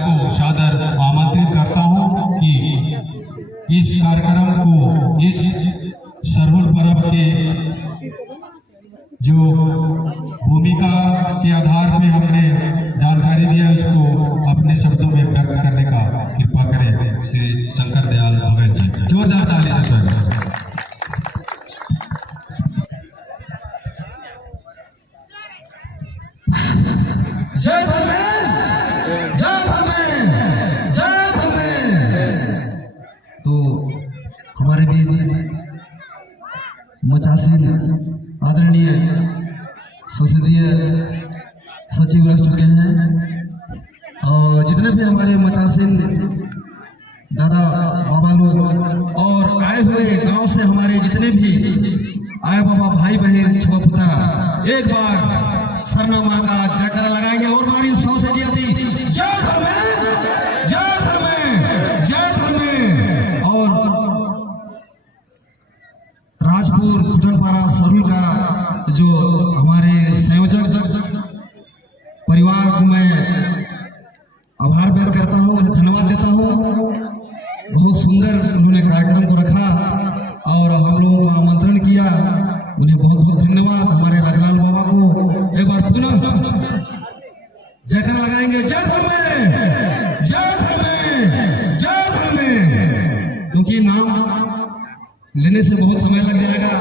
आपको सादर आमंत्रित करता हूं कि इस कार्यक्रम को, इस सरहुल पर्व के जो भूमिका के आधार पे हमने जानकारी दिया, उसको अपने शब्दों में व्यक्त करने का कृपा करें श्री शंकर दयाल भगत जी। जोरदार ताली से स्वागत। जय धर्मेंद्र, जय धर्मेंद्र, जय धर्मेंद्र। तो हमारे बीच मचासीन आदरणीय संसदीय सचिव रह चुके हैं, और जितने भी हमारे मचासीन दादा बाबा लोग और आए हुए गांव से हमारे जितने भी आए बाबा भाई बहन छुआ पुता, एक बार सरनामा का जयकारा लगाएंगे और हमारी सौ से जी आती जय धर्मेंद्र, जय धर्मेंद्र, जय धर्मेंद्र। और राजपुर खुटनपारा सरहुल का जो हमारे संयोजक परिवार को मैं आभार व्यक्त करता हूँ, उन्हें धन्यवाद देता हूँ। बहुत सुंदर उन्होंने कार्यक्रम को रखा और हम लोगों को आमंत्रण किया, उन्हें बहुत बहुत धन्यवाद। हमारे रखलाल बाबा को एक बार पुनः जयकारा लगाएंगे जय धर्मेंद्र, जय धर्मेंद्र, जय धर्मेंद्र, क्योंकि नाम लेने से बहुत समय लग जाएगा।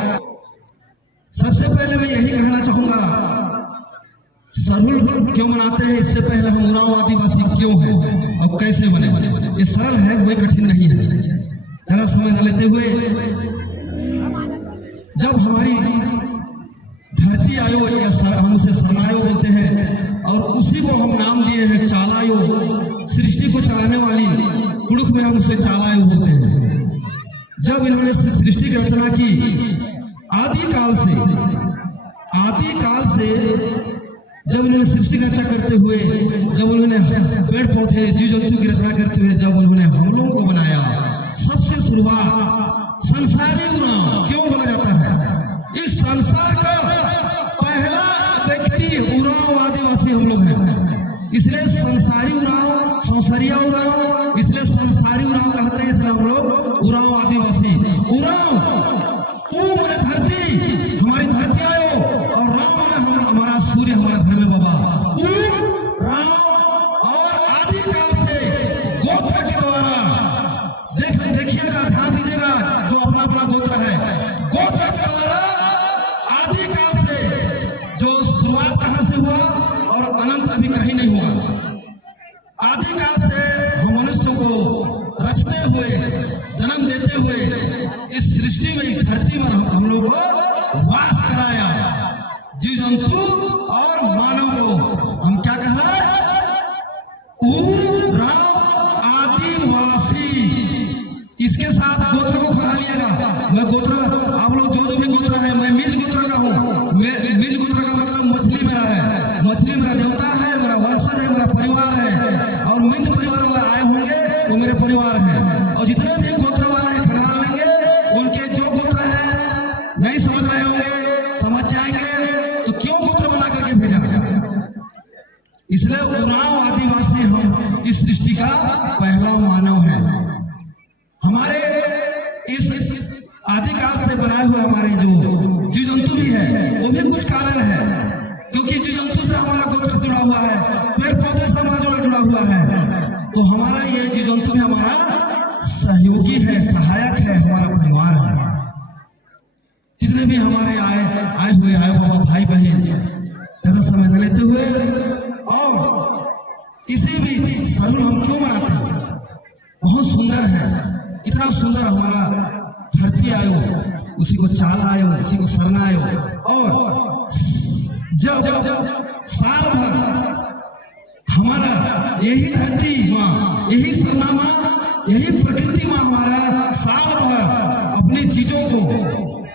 सबसे पहले मैं यही कहना चाहूंगा, सरहुल क्यों मनाते हैं, इससे पहले हम उरांव आदिवासी क्यों हैं और कैसे बने। ये सरल है, कोई कठिन नहीं है। जरा समय न लेते हुए, जब हमारी धरती आयो या हम उसे सरनायो बोलते हैं, और उसी को हम नाम दिए हैं चालायो, सृष्टि को चलाने वाली कुड़ुक में हम उसे चालायो बोलते हैं। जब इन्होंने सृष्टि की रचना की, आदिकाल से जब उन्होंने सृष्टि का रचना करते हुए, जब उन्होंने पेड़ पौधे जीव जंतु की रचना करते हुए जब उन्होंने हम लोगों को बनाया, सबसे शुरुआत संसारी उरांव क्यों बोला जाता है, इस संसार का पहला व्यक्ति उरांव आदिवासी हम लोग हैं, इसलिए संसारी उरांव, संसारिया उरांव, इसलिए संसारी उरांव कहते हैं। इसलिए हम लोग उरांव आदिवासी। उरांव माने धरती, हमारी धरती आयो, और राम में हमारा सूर्य, हमारा धर्म है बाबा। राम और आदिकाल से गोत्र के द्वारा देखिएगा, ध्यान दीजिएगा, जो अपना अपना गोत्र है, गोत्र के द्वारा आदिकाल से जो शुरुआत कहां से हुआ और अनंत अभी कहीं नहीं हुआ। आदिकाल से हम मनुष्य को रचते हुए, जन्म देते हुए इस सृष्टि में, इस धरती में हम लोग को वास कराया। जीव जंतु और मानव को हम क्या कहलाए, उरांव आदिवासी। इसके साथ गोत्र को खा लिएगा। मैं गोत्र, आप लोग जो भी गोत्र है, मैं मिज गोत्र का हूँ। मिज गोत्र का मतलब मछली मेरा है, मछली मेरा देवता है, मेरा वंशज है, मेरा परिवार है, और मिज परिवार वाले आए होंगे वो मेरे परिवार है। और जितने भी गोत्र वाले हैं खंगाल लेंगे, उनके जो गोत्र है नहीं समझ रहे होंगे, समझ जाएंगे, तो क्यों गोत्र बना करके भेजा। इसलिए उरांव आदिवासी हम इस सृष्टि का पहला मानव है। हमारे इस आदिकाल से बनाए हुए हमारे जो जीव जंतु भी है, वो भी कुछ कारण है, क्योंकि जीव जंतु से हमारा गोत्र जुड़ा हुआ है, पेड़ पौधे से हमारा जुड़ा हुआ है। तो हमारा ये जीव जंतु भी हमारा सहयोगी है, सहायक है, हमारा परिवार है। जितने भी हमारे आए हुए बाबा भाई बहन, ज्यादा समय न लेते हुए, और इसी भी सरहुल हम क्यों मनाते हैं, बहुत सुंदर है। इतना सुंदर हमारा धरती आयो, उसी को चाल आयो, उसी को सरना आयो। और जब साल भर हमारा यही धरती माँ, यही सरनामा, यही प्रकृति माँ हमारा साल भर अपनी चीजों को,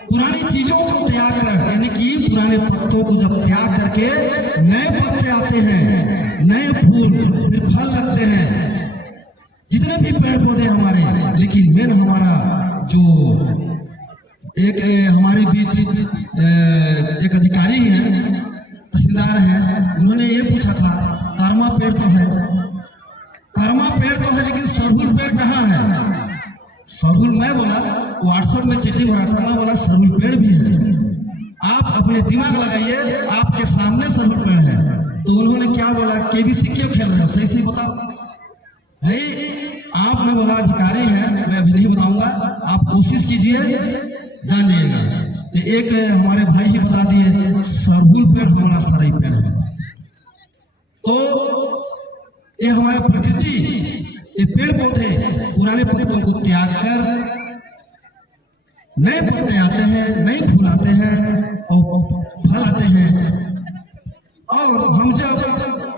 पुरानी चीजों को त्याग कर, यानी कि पुराने पत्तों को जब त्याग करके नए पत्ते आते हैं, नए फूल, फिर फल लगते हैं, जितने भी पेड़ पौधे हमारे। लेकिन मेन हमारा जो एक हमारे बीच एक अधिकारी हैं, तहसीलदार हैं, उन्होंने ये पूछा था, कर्मा पेड़ तो है, बर्मा पेड़ तो है लेकिन सरहुल पेड़ कहाँ है? सरहुल मैं बोला, व्हाट्सएप में चैटिंग हो रहा था, मैं बोला सरहुल पेड़ भी है। आप अपने दिमाग लगाइए, आपके सामने सरहुल पेड़ है। तो उन्होंने क्या बोला, केबीसी क्यों खेल रहे हो, सही सही बताओ भाई। आप मैं बोला अधिकारी हैं, मैं अभी नहीं बताऊंगा, आप कोशिश कीजिए, जान जाइएगा। तो एक हमारे भाई ही बता दिए सरहुल पेड़ हमारा सरई पेड़ है। तो ये हमारी प्रकृति, ये पेड़ पौधे पुराने पत्तों को त्याग कर नए पत्ते आते हैं, नए फूल आते हैं और फल आते हैं। और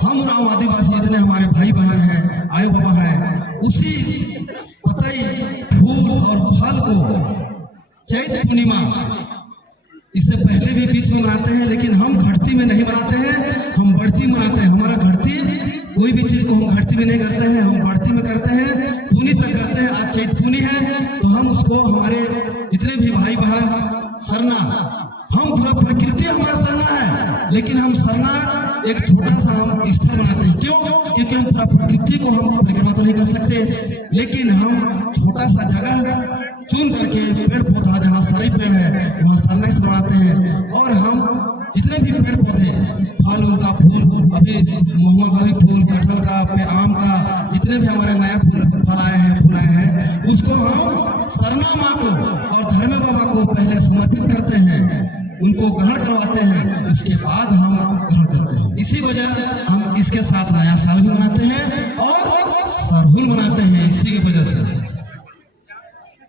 हम उरांव आदिवासी जितने हमारे भाई बहन हैं, आयु बाबा हैं, उसी पतई फूल और फल को चैत पूर्णिमा इससे पहले भी बीच में मनाते हैं, लेकिन हम घटती में नहीं मनाते हैं, हम बढ़ती मनाते हैं। हमारा घटती कोई भी चीज को हम घटती में नहीं करते हैं, हम बढ़ती में करते हैं, पूनी तक करते हैं। आज चैत पूनी है तो हम उसको हमारे जितने भी भाई बहन सरना, हम पूरा प्रकृति हमारा सरना है, लेकिन हम सरना एक छोटा सा हम स्थल बनाते हैं। क्यों? क्योंकि हम पूरा प्रकृति को हम परिक्रमा तो नहीं कर सकते, लेकिन हम छोटा सा जगह चुन करके पेड़ पौधा जहाँ सारे पेड़ है वहाँ सरना स्थल बनाते हैं। और हम जितने भी पेड़ पौधे, फल उनका फूल, अभी महुआ का भी फूल, कटहल का, आम का, जितने भी हमारे नया फल आए हैं, फूल आए हैं, उसको हम सरना माँ को और धर्म बाबा को पहले समर्पित करते हैं, उनको ग्रहण करवाते हैं, उसके बाद हम ग्रहण करते हैं। इसी वजह हम इसके साथ नया साल भी मनाते हैं और सरहुल मनाते हैं, इसी की वजह से।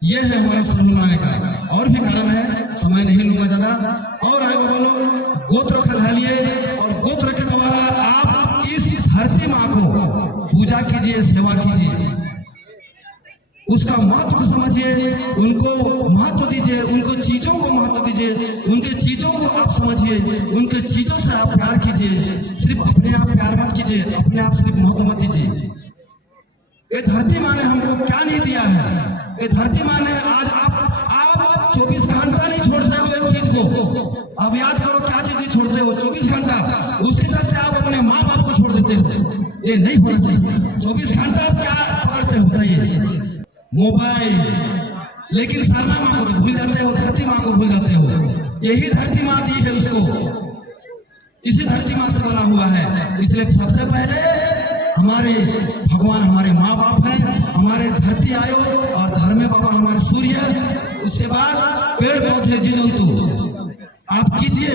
यह है हमारा सरहुल मनाने का। और भी कारण है, समय नहीं लूंगा ज्यादा। और आए बाबा लोग गोत्र खंगालिए और गोत्र के द्वारा आप इस धरती माँ को पूजा कीजिए, सेवा कीजिए, उसका महत्व को समझिए, उनको महत्व दीजिए, उनको चीजों को महत्व दीजिए, उनके चीजों को आप समझिए, उनके चीजों से आप प्यार कीजिए। सिर्फ अपने आप प्यार मत कीजिए, अपने आप सिर्फ महत्व मत दीजिए। ये धरती माँ ने हमको क्या नहीं दिया है? ये धरती माँ ने आज आप 24 घंटा नहीं छोड़ते हो एक चीज को। अब याद करो क्या चीज नहीं छोड़ते हो 24 घंटा, उसके चलते आप अपने माँ बाप को छोड़ देते हो। ये नहीं होना चाहिए। 24 घंटा आप क्या पकड़ते हो बताइए? मोबाइल। लेकिन सरना माँ को तो भूल जाते हो, धरती माँ को भूल जाते हो। यही धरती माँ दी है उसको, इसी धरती माँ से बना हुआ है। इसलिए सबसे पहले हमारे भगवान हमारे माँ बाप हैं, हमारे धरती आयो और धर्म बाबा हमारे सूर्य, उसके बाद पेड़ पौधे जीव जंतु। आप कीजिए,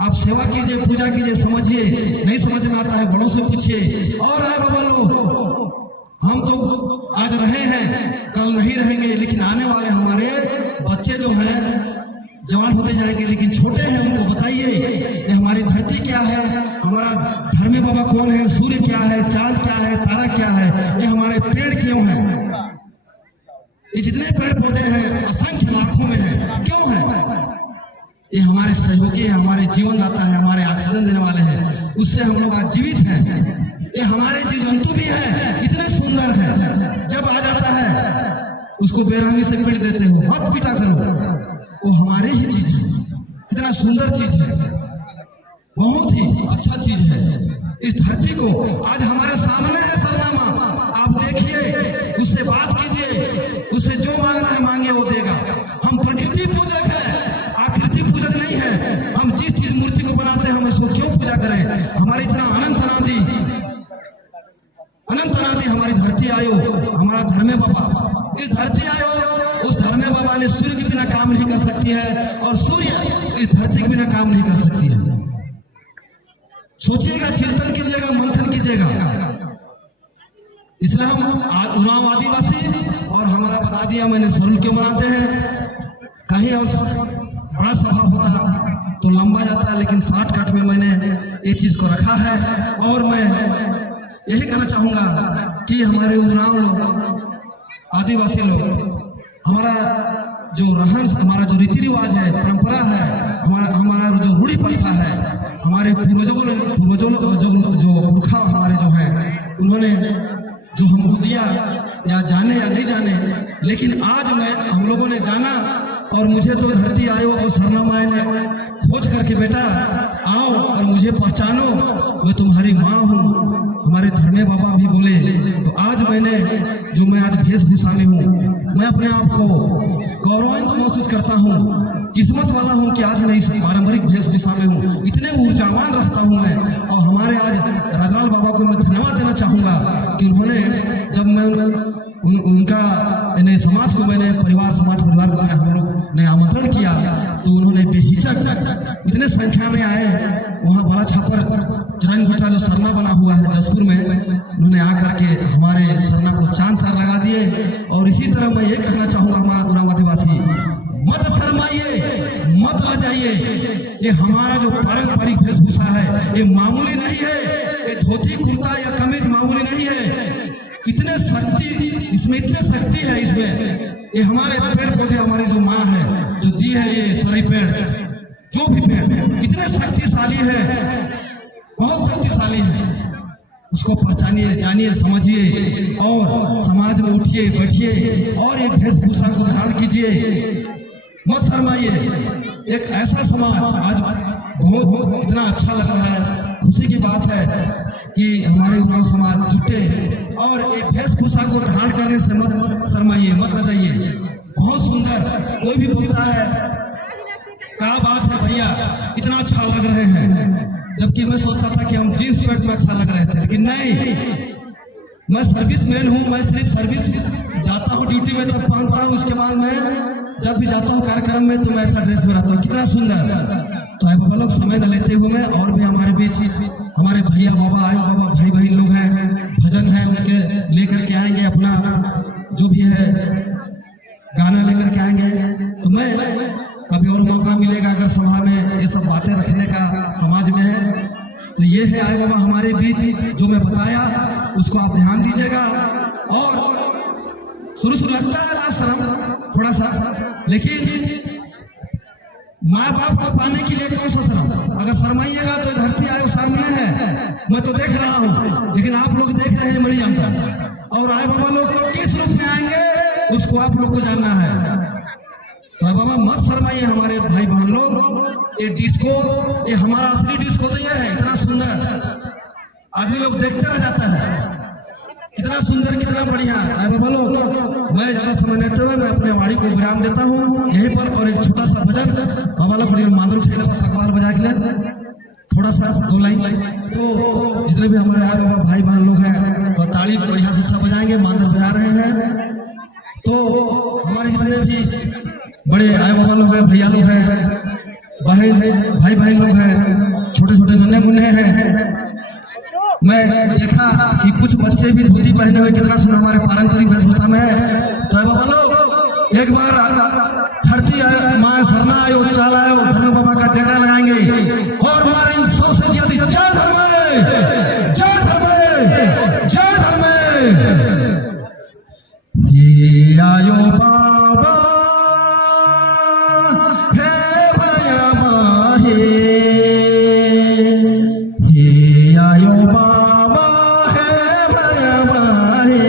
आप सेवा कीजिए, पूजा कीजिए, समझिए। नहीं समझ में आता है बड़ों से पूछिए। और आए बाबा लोग, हम तो आज रहे हैं, कल नहीं रहेंगे, लेकिन आने वाले हमारे बच्चे जो हैं जवान होते जाएंगे, लेकिन छोटे हैं, उनको बताइए ये हमारी धरती क्या है, हमारा धर्मी बाबा कौन है, सूर्य क्या है, चांद क्या है, तारा क्या है, ये हमारे पेड़ क्यों हैं, ये जितने पेड़ पौधे हैं असंख्य लाखों में हैं, क्यों है? ये हमारे सहयोगी है, हमारे जीवन दाता है, हमारे ऑक्सीजन देने वाले हैं, उससे हम लोग आज जीवित हैं। ये हमारे जीव जंतु भी हैं, इतने सुंदर हैं। जब आ जाता है उसको बेरहमी से पीट देते हो, मत पीटा करो, वो हमारे ही चीज है। कितना सुंदर चीज है, बहुत ही अच्छा चीज है। इस धरती को आज हमारे सामने है सरना माँ, आप देखिए, उससे बात कीजिए, उससे जो मांगना है मांगे वो देगा। हम प्रकृति पूजक है, आकृति पूजक नहीं है। हम जिस चीज मूर्ति को बनाते हैं हम इसको क्यों पूजा करें? हमारे इतना अनंत अनादि हमारी धरती आयो, हमारा धर्मे बाबा, इस धरती आयो, उस धर्मे बाबा ने सूर्य के बिना काम नहीं कर सकती है और सूर्य इस धरती के बिना काम नहीं कर सकती है। सोचिएगा, चिंतन कीजिएगा, मंथन कीजिएगा। इसलिए हम उरांव आदिवासी, और हमारा बता दिया मैंने सरहुल क्यों मनाते हैं। कहीं और बड़ा सभा होता तो लंबा जाता, लेकिन शॉर्टकट में मैंने ये चीज को रखा है। और मैं यही कहना चाहूंगा कि हमारे उरांव लोग, आदिवासी लोग, हमारा जो रहन, हमारा जो रीति रिवाज है, परंपरा है, हमारा जो रूढ़ी प्रथा है, हमारे पूर्वजों जो पुरखा हमारे जो हैं, उन्होंने जो हमको दिया, या जाने या नहीं जाने, लेकिन आज हम लोगों ने जाना। और मुझे तो धरती आयो और सरना माँ ने खोज करके, बेटा आओ और मुझे पहचानो, मैं तुम्हारी माँ हूँ। हमारे धर्मे बाबा भी बोले जो मैं आज वेशभूषा में हूँ, मैं अपने आप को गौरवान्वित महसूस करता हूँ, किस्मत वाला हूँ कि आज मैं इस पारंपरिक वेशभूषा में हूँ। इतने ऊर्जावान रहता हूँ मैं। और हमारे आज राजलाल बाबा को मैं धन्यवाद देना चाहूँगा कि उन्होंने जब मैं उनका समाज को मैंने परिवार को मैंने हम लोग ने आमंत्रण किया तो उन्होंने बेहिचक इतने संख्या में आए। वहाँ बड़ा छापर चरण गुट्टा जो सरना बना हुआ है जसपुर में, उन्होंने आकर के हमारे सरना को चांद चार लगा दिए। और इसी तरह मैं ये कहना चाहूँगा हमारा उराव आदिवासी, मत शर्माइए, मत लजाइए। ये हमारा जो पारंपरिक वेशभूषा है ये मामूली नहीं है, ये धोती कुर्ता या कमीज मामूली नहीं है। इतने शक्ति इसमें, इतने शक्ति है इसमें। ये हमारे पेड़ पौधे, हमारी जो माँ है जो दी है, ये सारी पेड़, जो भी पेड़ इतने शक्तिशाली है, बहुत शक्तिशाली है। उसको पहचानिए, जानिए, समझिए और समाज में उठिए, बैठिए और एक वेशभूषा को धारण कीजिए, मत शर्माइए। एक ऐसा समाज आज बहुत इतना अच्छा लग रहा है, खुशी की बात है कि हमारे उराव समाज जुटे और एक वेशभूषा को धारण करने से मत शर्माइए, मत लजाइए। बहुत सुंदर, कोई भी बोलता है क्या बात है भैया, इतना अच्छा लग रहे हैं, जबकि मैं सोचता था कि हम जींस पैंट में अच्छा लग रहे थे, लेकिन नहीं, मैं सर्विस मैन हूँ। मैं सिर्फ सर्विस जाता हूँ ड्यूटी में तब पहनता हूँ, उसके बाद मैं जब भी जाता हूँ कार्यक्रम में तो मैं ऐसा ड्रेस में रहता हूँ। कितना सुंदर। तो है बाबा लोग, समय न लेते हुए मैं और भी हमारे बीच हमारे भैया बाबा, आयो बाबा, भाई बहन लोग हैं, भजन है, उनके लेकर के आएंगे, अपना जो भी है गाना लेकर के आएंगे। तो मैं कभी और मौका मिलेगा अगर सभा में ये सब बातें रखने का समाज में है तो ये है आए बाबा हमारे बीच, जो मैं बताया उसको आप ध्यान दीजिएगा। और शुरू लगता है ना शर्म थोड़ा सा, लेकिन माँ बाप को पाने के लिए कौन सा शर्म? अगर शर्माइएगा तो धरती आए सामने है, मैं तो देख रहा हूँ, लेकिन आप लोग देख रहे हैं मैं नहीं जानता। और आए बाबा लोग किस रूप में आएंगे उसको आप लोग को जानना है। तो बाबा मत शर्माइए हमारे भाई बहन लोग। ये डिस्को, ये हमारा असली डिस्को तो ये है, इतना सुंदर, आदमी लोग देखते रह जाता है, कितना सुंदर, कितना बढ़िया। आए बाबा लोग, मैं ज्यादा समय लेते हुए मैं अपने वाणी को विराम देता हूँ यहीं पर। और एक छोटा सा भजन बाबा लोग मांदर उठे बस अखबार बजा के लिए थोड़ा सा 2 लाइन। तो जितने भी हमारे आए बाबा भाई बहन लोग हैं तो ताली बढ़िया से अच्छा बजाएंगे, मांदर बजा रहे हैं। तो हमारे जितने भी बड़े आए बाबा लोग हैं, भैया लोग हैं, बहन भाई बहन लोग हैं, छोटे छोटे नन्हे मुन्ने हैं। मैं देखा कि कुछ बच्चे भी धोती पहने हुए कितना सुंदर हमारे पारंपरिक वेशभूषा में है। तो बाबा लोग एक बार धरती आए, माँ सरना आयो, चाल आयो, धर्म बाबा का जगह लगाएंगे और हमारे इन 100 से ज्यादा जय धर्म, जय धर्म, जय धर्म। ये आयो बाबा है भया माहे, ये आयो बाबा है भया माहे,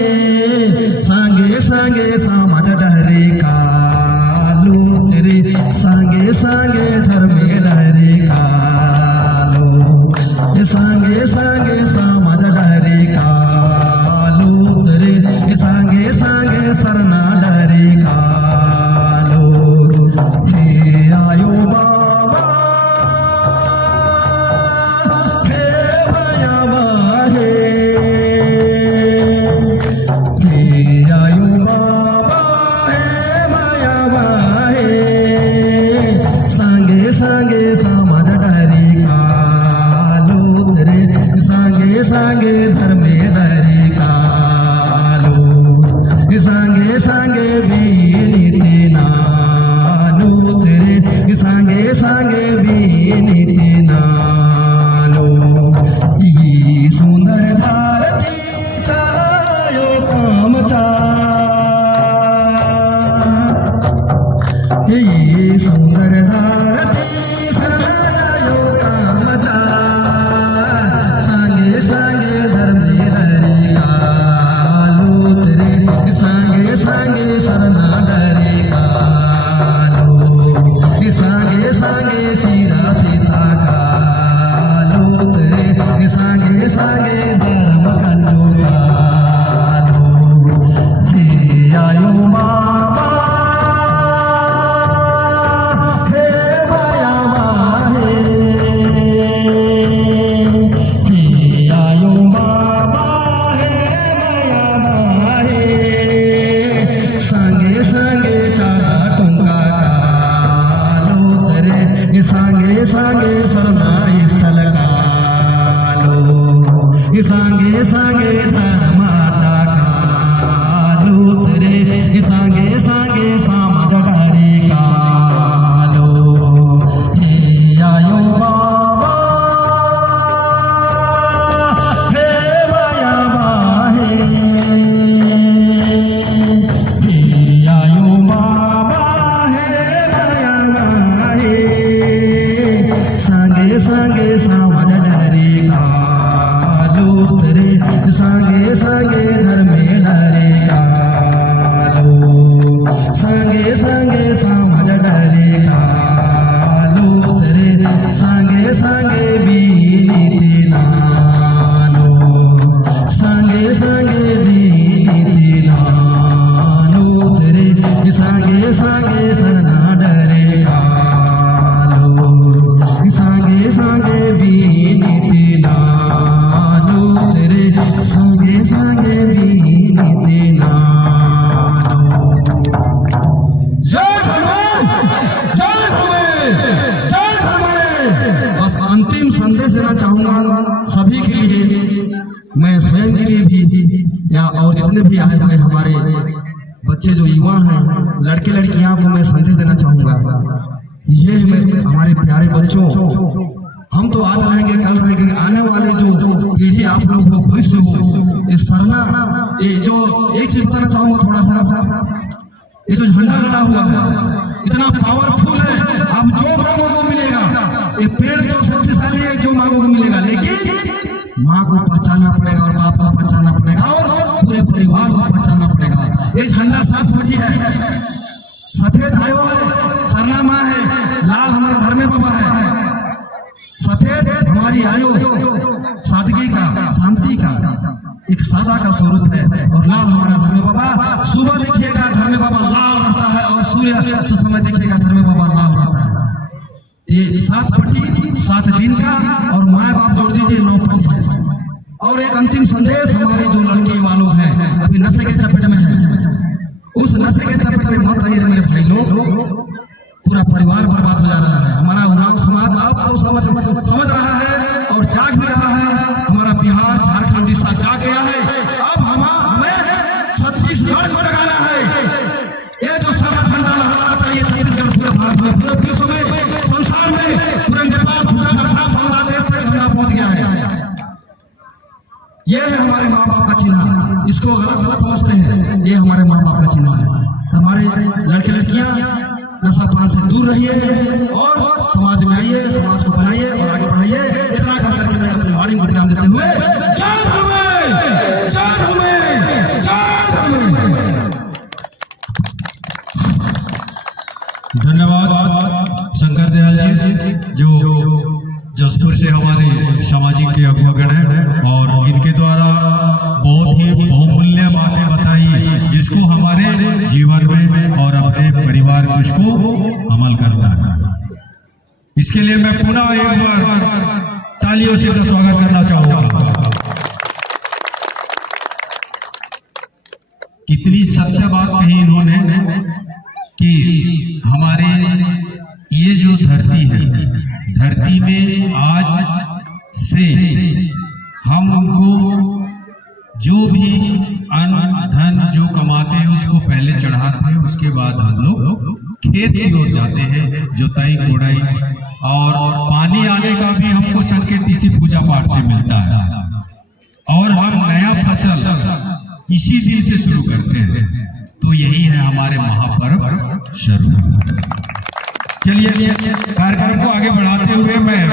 संगे संगे समाज डहरे कालो तेरे, संगे संगे धर्मे डहरे कालो, संगे संगे समाज डहरे कालो तेरे, संगे संगे सरना डहरे कालो। हे आयो बाबा हे भया माहे, हे आयो बाबा हे भया माहे, संगे संगे समाज डहरे कालो तेरे, संगे संगे धर्मे डहरे कालो, संगे संगे बीनीति नानो तेरे, संगे संगे बीनीति नानो। ये सुंदर धरती चलायो काम चाल, ये सुंदर धरती चलायो काम चाल, संगे संगे धर्मे डहरे कालो तेरे, संगे संगे सरना डहरे कालो, संगे संगे सीरा सीता कालो तेरे, संगे संगे धर्म कंडो कालो। सांगे सांगे दी लालो तेरे सांगे सांगे सरना डरे कालो सांगे सांगे बीनी लालो तेरे सांगे सांगे बीनी लालो जय बस अंतिम संदेश देना चाहूंगा सभी के लिए, मैं स्वयं के लिए भी या और जितने भी आए हुए हमारे बच्चे जो युवा हैं, लड़के लड़कियां को मैं संदेश देना चाहूंगा। ये मैं हमारे प्यारे बच्चों, हम तो आज रहेंगे कल रहेंगे, आने वाले जो पीढ़ी आप लोग हो, भविष्य हो, ये सरना, ये जो एक चीज बताना चाहूंगा थोड़ा सा, ये जो झंडा लगा हुआ है इतना पावरफुल है, अब जो मांगो को मिलेगा, ये पेड़ जो शक्तिशाली है, जो मांगो को मिलेगा, लेकिन माँ को पहचानना पड़ेगा और बाप को पहचानना पड़ेगा और पूरे परिवार को पहचानना पड़ेगा। ये झंडा 7 फुटी है, सफेद आयो है सरना माँ है, लाल हमारा धर्मे बाबा है, सफेद हमारी आयो सादगी का, शांति का, एक सादा का स्वरूप है, और लाल हमारा धर्मे बाबा। सुबह देखिएगा धर्मे बाबा लाल रहता है और सूर्य तो समय देखिएगा धर्मे बाबा लाल रहता है। ये 7 फटी 7 दिन का, और माँ बाप जोड़ दीजिए 9 फटी है। और एक अंतिम संदेश हमारे जो लड़के वालों हैं अभी नशे के चपेट में है, उस नशे के चपेट में मत आइए मेरे भाई लोग, पूरा परिवार बर्बाद हो जा रहा है। हमारा उरांव समाज अब तो समझ रहा है और जाग भी रहा है। हमारा बिहार झारखंड दिशा जाग गया है। अब हमें छत्तीसगढ़ को जगाना है। ये जो सारा झंडा लहराना चाहिए छत्तीसगढ़ पूरे भारत में, पूरे विश्व में, संसार में, पूरे नेपाल, भूटान, असम, बांग्लादेश तक झंडा पहुंच गया है। ये है हमारे माँ बाप का चिन्ह, इसको गलत समझते हैं, ये हमारे माँ बाप का चिन्ह है। हमारे लड़के लड़कियां नशा पान से दूर रहिए और समाज में आइए, समाज को बनाइए और आगे बढ़ाइए। इतना कहकर मैं अपनी वाणी को विराम देते हुए जय धर्मे, जय धर्मे, जय धर्मे। धन्यवाद शंकर दयाल जी, जो जसपुर से हमारे सामाजिक के अगुवागण हैं, और इनके द्वारा बहुत ही बहुमूल्य बातें बताई, जिसको हमारे जीवन में और अपने परिवार में उसको अमल करना है। इसके लिए मैं पुनः एक बार तालियों से स्वागत करना चाहूंगा। कितनी सत्य बात कही इन्होंने कि हमारे ये जो धरती है, धरती में आज से हमको जो भी अन्न धन जो कमाते हैं उसको पहले चढ़ाते हैं, उसके बाद हम लोग खेत की ओर जाते हैं, जुताई कोड़ाई और पानी आने का भी हमको संकेत इसी पूजा पाठ से मिलता है। और हम नया फसल इसी दिन से शुरू करते हैं, तो यही है हमारे महापर्व शुरू। चलिए कार्यक्रम को आगे बढ़ाते हुए मैं